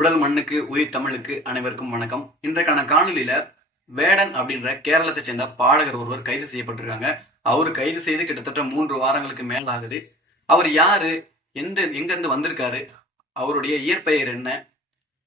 உடல் மண்ணுக்கு உயிர் தமிழுக்கு அனைவருக்கும் வணக்கம். இன்றைக்கான காணொலியில வேடன் அப்படின்ற கேரளத்தை சேர்ந்த பாடகர் ஒருவர் கைது செய்யப்பட்டிருக்காங்க. அவர் கைது செய்து கிட்டத்தட்ட மூன்று வாரங்களுக்கு மேல ஆகுது. அவர் யாரு? எந்த எங்கிருந்து வந்திருக்காரு? அவருடைய இயற்பெயர் என்ன?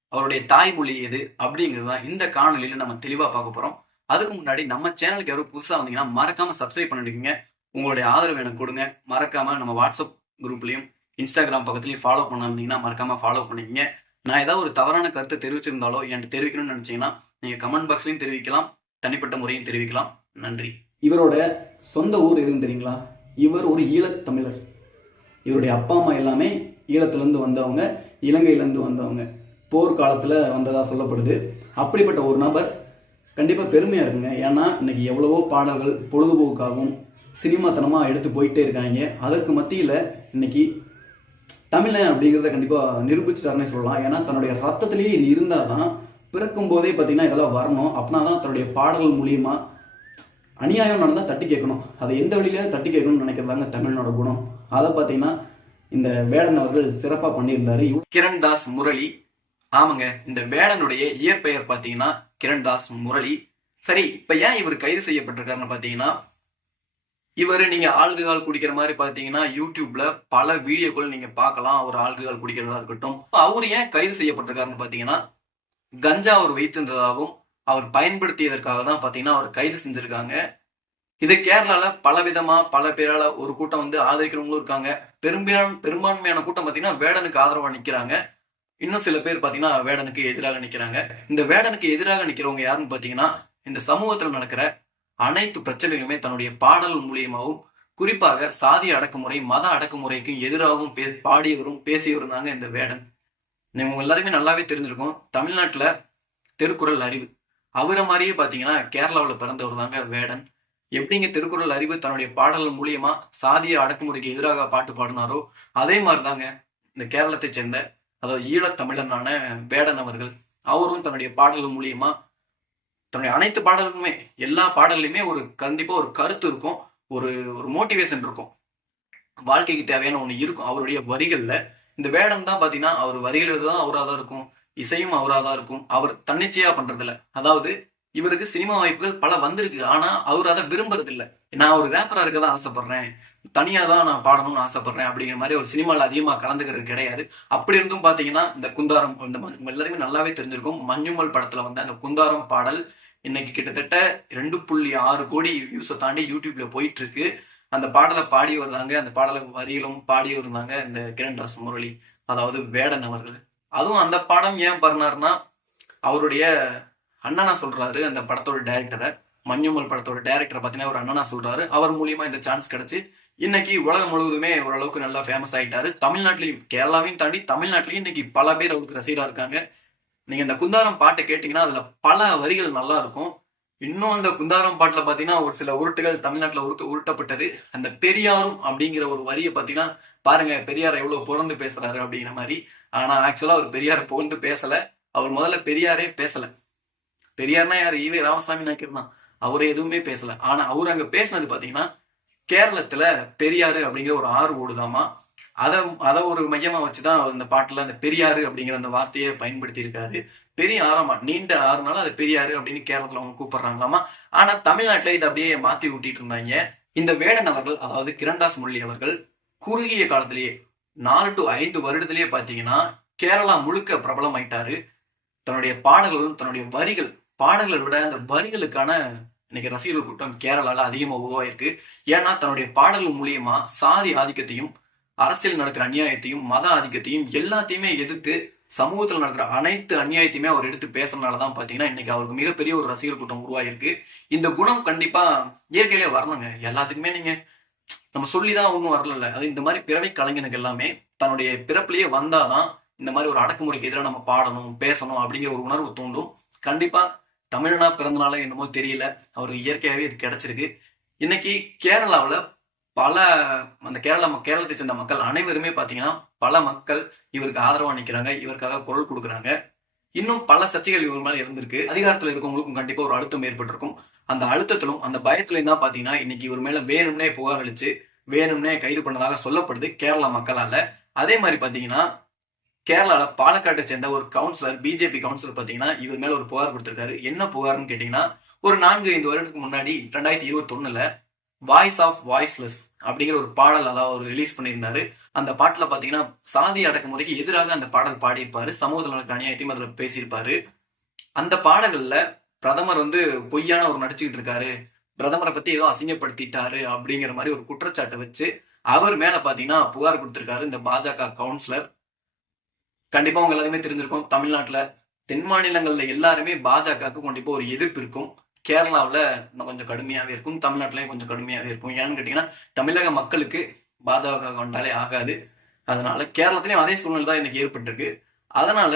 அவருடைய தாய்மொழி எது? அப்படிங்கிறது தான் இந்த காணொலியில நம்ம தெளிவா பார்க்க போறோம். அதுக்கு முன்னாடி நம்ம சேனலுக்கு யாரும் புதுசா வந்தீங்கன்னா மறக்காம சப்ஸ்கிரைப் பண்ணிடுங்க. உங்களுடைய ஆதரவு எனக்கு கொடுங்க. மறக்காம நம்ம வாட்ஸ்அப் குரூப்லயும் இன்ஸ்டாகிராம் பக்கத்துலயும் ஃபாலோ பண்ண வந்தீங்கன்னா மறக்காம ஃபாலோ பண்ணிக்கங்க. நான் ஏதாவது ஒரு தவறான கருத்தை தெரிவிச்சிருந்தாலோ என்கிட்ட தெரிவிக்கணும்னு நினைச்சீங்கன்னா நீங்கள் கமெண்ட் பாக்ஸ்லையும் தெரிவிக்கலாம். தனிப்பட்ட முறையும் தெரிவிக்கலாம். நன்றி. இவரோட சொந்த ஊர் எதுன்னு தெரியுங்களா? இவர் ஒரு ஈழத்தமிழர் இவருடைய அப்பா அம்மா எல்லாமே ஈழத்துலேருந்து வந்தவங்க இலங்கையிலேருந்து வந்தவங்க. போர் காலத்தில் வந்ததாக சொல்லப்படுது. அப்படிப்பட்ட ஒரு நபர் கண்டிப்பாக பெருமையாக இருக்குங்க. ஏன்னா இன்னைக்கு எவ்வளவோ பாடல்கள் பொழுதுபோக்காகவும் சினிமாத்தனமாக எடுத்து போயிட்டே இருக்காங்க. அதற்கு மத்தியில் இன்னைக்கு தமிழன் அப்படிங்கிறத கண்டிப்பாக நிரூபிச்சிட்டாருன்னே சொல்லலாம். ஏன்னா தன்னுடைய ரத்தத்திலேயே இது இருந்தால் தான் பிறக்கும் போதே பார்த்தீங்கன்னா இதெல்லாம் வரணும். அப்படின்னா தான் தன்னுடைய பாடல்கள் மூலியமாக அநியாயம் நடந்தால் தட்டி கேட்கணும். அதை எந்த வழியில தட்டி கேட்கணும்னு நினைக்கிறதாங்க தமிழனோட குணம். அதை பார்த்தீங்கன்னா இந்த வேடன் அவர்கள் சிறப்பாக பண்ணியிருந்தாரு. கிரண் தாஸ் முரளி. ஆமாங்க இந்த வேடனுடைய இயற்பெயர் பார்த்தீங்கன்னா கிரண் தாஸ் முரளி. சரி இப்போ ஏன் இவர் கைது செய்யப்பட்டிருக்காருன்னு பார்த்தீங்கன்னா இவர் நீங்க ஆல்கஹால் குடிக்கிற மாதிரி பாத்தீங்கன்னா யூடியூப்ல பல வீடியோக்கள் நீங்க பார்க்கலாம். அவர் ஆல்கஹால் குடிக்கிறதா இருக்கட்டும். அவர் ஏன் கைது செய்யப்பட்டிருக்காருன்னு பாத்தீங்கன்னா கஞ்சா அவர் வைத்திருந்ததாகவும் அவர் பயன்படுத்தியதற்காக தான் பாத்தீங்கன்னா அவர் கைது செஞ்சிருக்காங்க. இது கேரளால பல விதமா பல பேரால ஒரு கூட்டம் வந்து ஆதரிக்கிறவங்களும் இருக்காங்க. பெரும்பான் பெரும்பான்மையான கூட்டம் பாத்தீங்கன்னா வேடனுக்கு ஆதரவா நிக்கிறாங்க. இன்னும் சில பேர் பாத்தீங்கன்னா வேடனுக்கு எதிராக நிக்கிறாங்க. இந்த வேடனுக்கு எதிராக நிக்கிறவங்க யாருன்னு பாத்தீங்கன்னா இந்த சமூகத்துல நடக்கிற அனைத்து பிரச்சனைகளுமே தன்னுடைய பாடல் மூலியமாகவும் குறிப்பாக சாதி அடக்குமுறை மத அடக்குமுறைக்கும் எதிராகவும் பே பாடியவரும் பேசியவரும் தாங்க இந்த வேடன். இவங்க எல்லாருமே நல்லாவே தெரிஞ்சிருக்கும். தமிழ்நாட்டில் திருக்குறள் அறிவு. அவரை மாதிரியே பார்த்தீங்கன்னா கேரளாவில் பிறந்தவர் தாங்க வேடன். எப்படிங்க திருக்குறள் அறிவு தன்னுடைய பாடல் மூலியமா சாதிய அடக்குமுறைக்கு எதிராக பாட்டு பாடினாரோ அதே மாதிரி தாங்க இந்த கேரளத்தை சேர்ந்த அதாவது ஈழத்தமிழனான வேடன் அவர்கள். அவரும் தன்னுடைய பாடல்கள் மூலியமா தன்னுடைய அனைத்து பாடல்களுமே எல்லா பாடல்லையுமே ஒரு கண்டிப்பாக ஒரு கருத்து இருக்கும் ஒரு ஒரு மோட்டிவேஷன் இருக்கும். வாழ்க்கைக்கு தேவையான ஒன்று இருக்கும். அவருடைய வரிகளில் இந்த வேடம் தான் பார்த்தீங்கன்னா அவர் வரிகள் தான் அவராக தான் இருக்கும். இசையும் அவராக தான் இருக்கும். அவர் தன்னிச்சையாக பண்ணுறதில்ல அதாவது இவருக்கு சினிமா வாய்ப்புகள் பல வந்திருக்கு. ஆனால் அவர் அதை விரும்புறதில்ல. நான் ஒரு ரேப்பராக இருக்க தான் ஆசைப்படுறேன். தனியாக தான் நான் பாடணும்னு ஆசைப்படுறேன் அப்படிங்கிற மாதிரி ஒரு சினிமாவில் அதிகமாக கலந்துக்கிறது கிடையாது. அப்படி இருந்தும் பார்த்தீங்கன்னா இந்த குந்தாரம் இந்த எல்லாத்தையுமே நல்லாவே தெரிஞ்சிருக்கும். மஞ்சுமல் படத்தில் வந்து அந்த குந்தாரம் பாடல் இன்னைக்கு கிட்டத்தட்ட ரெண்டு புள்ளி ஆறு கோடி வியூஸை தாண்டி யூடியூப்ல போயிட்டு இருக்கு அந்த பாடலை பாடி வருதாங்க அந்த பாடலை வரியிலும் பாடி வருந்தாங்க இந்த கிரண்தாஸ் முரளி அதாவது வேடன் அவர்கள். அதுவும் அந்த படம் ஏன் பண்ணாருன்னா அவருடைய அண்ணனா சொல்றாரு அந்த படத்தோட டைரக்டரை மஞ்சுமல் படத்தோட டைரக்டரை பார்த்தீங்கன்னா ஒரு அண்ணனா சொல்றாரு. அவர் மூலியமா இந்த சான்ஸ் கிடைச்சு இன்னைக்கு உலகம் முழுவதுமே ஓரளவுக்கு நல்லா ஃபேமஸ் ஆயிட்டாரு. தமிழ்நாட்டிலையும் கேரளாவையும் தாண்டி தமிழ்நாட்டிலையும் இன்னைக்கு பல பேர் அவருக்கு ரசிகராக இருக்காங்க. நீங்கள் இந்த குந்தாரம் பாட்டை கேட்டிங்கன்னா அதில் பல வரிகள் நல்லா இருக்கும். இன்னும் அந்த குந்தாரம் பாட்டில் பார்த்தீங்கன்னா ஒரு சில உருட்டுகள் தமிழ்நாட்டில் உருட்டு உருட்டப்பட்டது. அந்த பெரியாரும் அப்படிங்கிற ஒரு வரியை பார்த்தீங்கன்னா பாருங்க பெரியார் எவ்வளோ புகழ்ந்து பேசுறாரு அப்படிங்கிற மாதிரி. ஆனால் ஆக்சுவலாக அவர் பெரியார் புகழ்ந்து பேசலை. அவர் முதல்ல பெரியாரே பேசலை. பெரியார்னா யார்? ஈவே ராமசாமி நாயக்கர் தான். அவர் எதுவுமே பேசலை. ஆனால் அவர் அங்கே பேசினது பார்த்தீங்கன்னா கேரளத்தில் பெரியாரு அப்படிங்கிற ஒரு ஆறு ஓடுதாமா? அதை அதை ஒரு மையமாக வச்சுதான் அவர் இந்த பாட்டில் அந்த பெரியாரு அப்படிங்கிற அந்த வார்த்தையை பயன்படுத்தியிருக்காரு. பெரிய ஆறாமா நீண்ட ஆறுனால அது பெரியாரு அப்படின்னு கேரளத்தில் அவங்க கூப்பிடுறாங்களாமா? ஆனால் தமிழ்நாட்டில் இதை அப்படியே மாற்றி ஊட்டிட்டு இருந்தாங்க. இந்த வேடன் அவர்கள் அதாவது கிரண்டாஸ் மொழி அவர்கள் குறுகிய காலத்திலேயே நாலு டு ஐந்து வருடத்திலேயே பார்த்தீங்கன்னா கேரளா முழுக்க பிரபலம் ஆயிட்டாரு தன்னுடைய பாடல்களும் தன்னுடைய வரிகள் பாடல்களை விட அந்த வரிகளுக்கான இன்னைக்கு ரசிகர்கள் கூட்டம் கேரளால அதிகமாக உருவாயிருக்கு. ஏன்னா தன்னுடைய பாடல்கள் மூலியமா சாதி ஆதிக்கத்தையும் அரசியல் நடக்கிற அநியாயத்தையும் மத ஆதிக்கத்தையும் எல்லாத்தையுமே எதிர்த்து சமூகத்தில் நடக்கிற அனைத்து அநியாயத்தையுமே அவர் எடுத்து பேசுறதுனால தான் பார்த்தீங்கன்னா இன்னைக்கு அவருக்கு மிகப்பெரிய ஒரு ரசிகர் கூட்டம் உருவாயிருக்கு இந்த குணம் கண்டிப்பா இயற்கையிலே வரணுங்க. எல்லாத்துக்குமே நீங்க நம்ம சொல்லிதான் ஒன்றும் வரல அது இந்த மாதிரி பிறவை கலைஞனுக்கு எல்லாமே தன்னுடைய பிறப்பிலேயே வந்தாதான் இந்த மாதிரி ஒரு அடக்குமுறைக்கு எதிராக நம்ம பாடணும் பேசணும் அப்படிங்கிற ஒரு உணர்வு தூண்டும். கண்டிப்பா தமிழனா பிறந்தனால என்னமோ தெரியல. அவருக்கு இயற்கையாகவே இது கிடைச்சிருக்கு. இன்னைக்கு கேரளாவில் பல அந்த கேரளா கேரளத்தை சேர்ந்த மக்கள் அனைவருமே பார்த்தீங்கன்னா பல மக்கள் இவருக்கு ஆதரவாக நிற்கிறாங்க இவருக்காக குரல் கொடுக்குறாங்க. இன்னும் பல சர்ச்சைகள் இவர் மேலே இருந்திருக்கு. அதிகாரத்தில் இருக்கவங்களுக்கும் கண்டிப்பாக ஒரு அழுத்தம் ஏற்பட்டிருக்கும். அந்த அழுத்தத்திலும் அந்த பயத்திலையும் தான் பார்த்தீங்கன்னா இன்னைக்கு இவர் மேலே வேணும்னே புகார் அளித்து வேணும்னே கைது பண்ணதாக சொல்லப்படுது கேரளா மக்களால். அதே மாதிரி பார்த்தீங்கன்னா கேரளாவில் பாலக்காட்டை சேர்ந்த ஒரு கவுன்சிலர் பிஜேபி கவுன்சிலர் பார்த்தீங்கன்னா இவர் மேலே ஒரு புகார் கொடுத்துருக்காரு. என்ன புகார்னு கேட்டிங்கன்னா ஒரு நான்கு ஐந்து வருடத்துக்கு முன்னாடி ரெண்டாயிரத்தி இருபத்தொன்னுல வாய்ஸ் ஆஃப் வாய்ஸ்லெஸ் அப்படிங்கிற ஒரு பாடல் அதாவது ஒரு ரிலீஸ் பண்ணியிருந்தாரு. அந்த பாட்டில் பார்த்தீங்கன்னா சாதி அடக்குமுறைக்கு எதிராக அந்த பாடல் பாடியிருப்பாரு. சமூகத்தில் நடக்கிற அநியாயத்தையும் அதில் பேசியிருப்பாரு. அந்த பாடல்களில் பிரதமர் வந்து பொய்யான ஒரு நடிச்சுக்கிட்டு இருக்காரு. பிரதமரை பத்தி ஏதோ அசிங்கப்படுத்திட்டாரு அப்படிங்கிற மாதிரி ஒரு குற்றச்சாட்டை வச்சு அவர் மேல பாத்தீங்கன்னா புகார் கொடுத்திருக்காரு இந்த பாஜக கவுன்சிலர் கண்டிப்பா உங்க எல்லாருமே தெரிஞ்சிருக்கும். தமிழ்நாட்டுல தென் மாநிலங்கள்ல எல்லாருமே பாஜகவுக்கு கண்டிப்பா ஒரு எதிர்ப்பு இருக்கும். கேரளாவில் இன்னும் கொஞ்சம் கடுமையாகவே இருக்கும். தமிழ்நாட்டிலையும் கொஞ்சம் கடுமையாகவே இருக்கும். ஏன்னு கேட்டிங்கன்னா தமிழக மக்களுக்கு பாஜக கொண்டாலே ஆகாது. அதனால கேரளத்திலையும் அதே சூழ்நிலை தான் எனக்கு ஏற்பட்டிருக்கு. அதனால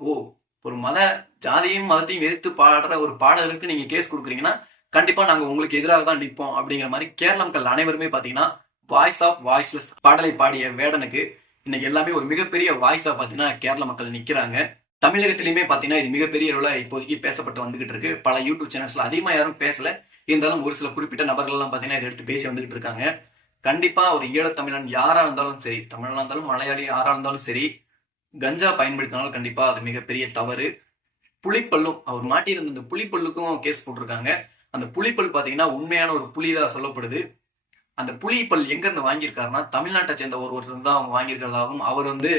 ஓ ஒரு மத ஜாதியும் மதத்தையும் எதிர்த்து பாடுற ஒரு பாடகருக்கு நீங்கள் கேஸ் கொடுக்குறீங்கன்னா கண்டிப்பாக நாங்கள் உங்களுக்கு எதிராக தான் நிற்போம் அப்படிங்கிற மாதிரி கேரள மக்கள் அனைவருமே பார்த்தீங்கன்னா வாய்ஸ் ஆஃப் வாய்ஸ்லெஸ் பாடலை பாடிய வேடனுக்கு இன்னைக்கு எல்லாமே ஒரு மிகப்பெரிய வாய்ஸாக பார்த்தீங்கன்னா கேரள மக்கள் நிற்கிறாங்க தமிழகத்திலையுமே பார்த்தீங்கன்னா இது மிகப்பெரிய அளவில் இப்போதைக்கு பேசப்பட்டு வந்துகிட்டு இருக்கு. பல யூடியூப் சேனல்ஸ்ல அதிகமாக யாரும் பேசல. இருந்தாலும் ஒரு சில குறிப்பிட்ட நபர்கள்லாம் பார்த்தீங்கன்னா இதை எடுத்து பேசி வந்துகிட்டு இருக்காங்க. கண்டிப்பா ஒரு ஈழத்தமிழன் யாரா இருந்தாலும் சரி தமிழனா இருந்தாலும் மலையாளி யாரா இருந்தாலும் சரி கஞ்சா பயன்படுத்தினாலும் கண்டிப்பா அது மிகப்பெரிய தவறு. புளிப்பல்லும் அவர் மாட்டியிருந்த இந்த புளிப்பல்லுக்கும் கேஸ் போட்டிருக்காங்க. அந்த புளிப்பல் பார்த்தீங்கன்னா உண்மையான ஒரு புலிதான் சொல்லப்படுது. அந்த புளிப்பல் எங்கேருந்து வாங்கியிருக்காருன்னா தமிழ்நாட்டை சேர்ந்த ஒரு ஒருத்தர் தான் அவங்க வாங்கியிருக்கிறதாகவும் அவர் வந்து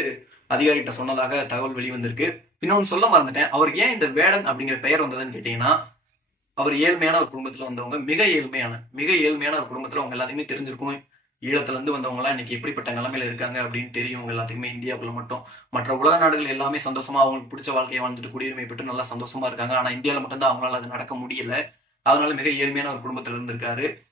அதிகாரிகிட்ட சொன்னதாக தகவல் வெளிவந்திருக்கு. இன்னொன்று சொல்ல மறந்துட்டேன். அவருக்கு ஏன் இந்த வேடன் அப்படிங்கிற பெயர் வந்ததுன்னு கேட்டீங்கன்னா அவர் ஏழ்மையான ஒரு குடும்பத்தில் வந்தவங்க மிக ஏழ்மையான மிக ஏழ்மையான ஒரு குடும்பத்தில் அவங்க எல்லாத்தையுமே தெரிஞ்சிருக்கும் ஈழத்துல இருந்து வந்தவங்க எல்லாம் இன்னைக்கு எப்படிப்பட்ட நிலைமையில இருக்காங்க அப்படின்னு தெரியும். அவங்க எல்லாத்துக்குமே இந்தியாவுக்குள்ள மட்டும். மற்ற உலக நாடுகள் எல்லாமே சந்தோஷமா அவங்களுக்கு பிடிச்ச வாழ்க்கையை வாழ்ந்துட்டு குடியுரிமை பெற்று நல்லா சந்தோஷமா இருக்காங்க. ஆனா இந்தியாவில் மட்டும்தான் அவங்களால அது நடக்க முடியல. அதனால மிக ஏழ்மையான ஒரு குடும்பத்துல இருந்திருக்காரு.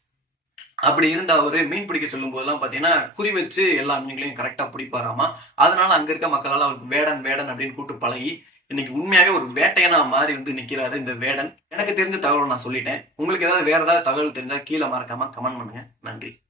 அப்படி இருந்த அவரு மீன் பிடிக்க சொல்லும் போதெல்லாம் பார்த்தீங்கன்னா குறி வச்சு எல்லா மீன்களையும் கரெக்டாக பிடிப்பாராமா? அதனால அங்கே இருக்க மக்களால் அவருக்கு வேடன் வேடன் அப்படின்னு கூப்பிட்டு பழகி இன்னைக்கு உண்மையாகவே ஒரு வேட்டையனா மாறி வந்து நிற்கிறாரு இந்த வேடன். எனக்கு தெரிஞ்ச தகவல் நான் சொல்லிட்டேன். உங்களுக்கு ஏதாவது வேற ஏதாவது தகவல் தெரிஞ்சால் கீழே மறக்காம கமெண்ட் பண்ணுங்க. நன்றி.